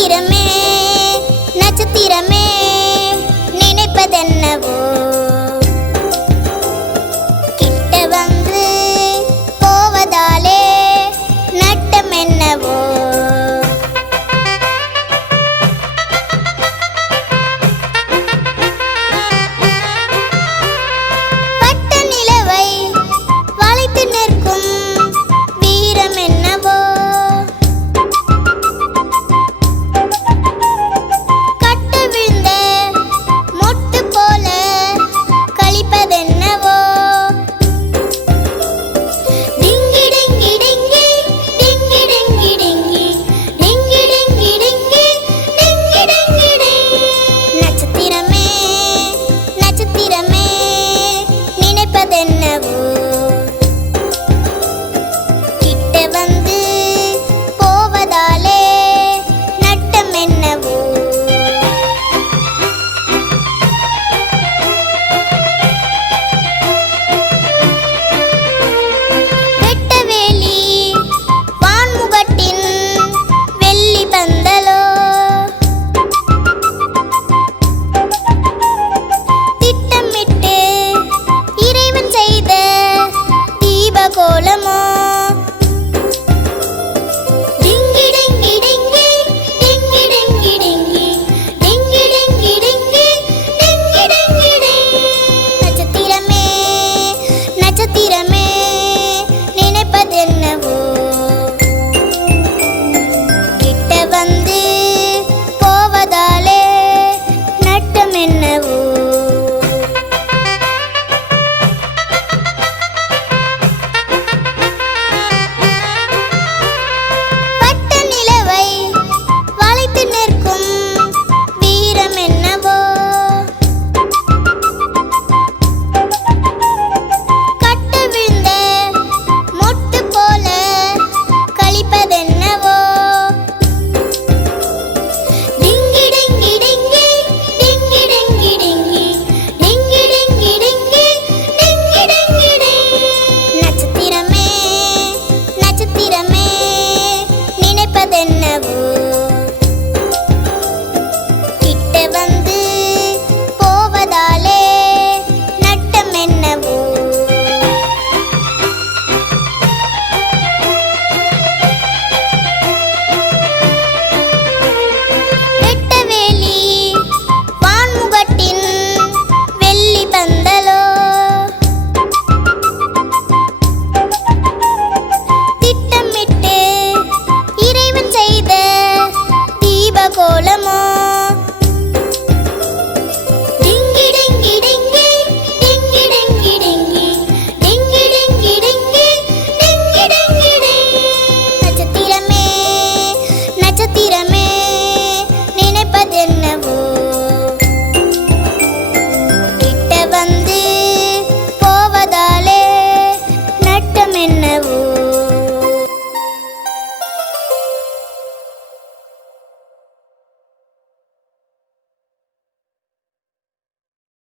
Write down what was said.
நட்சத்திரமே நட்சத்திரமே நினைப்பதென்னவோ?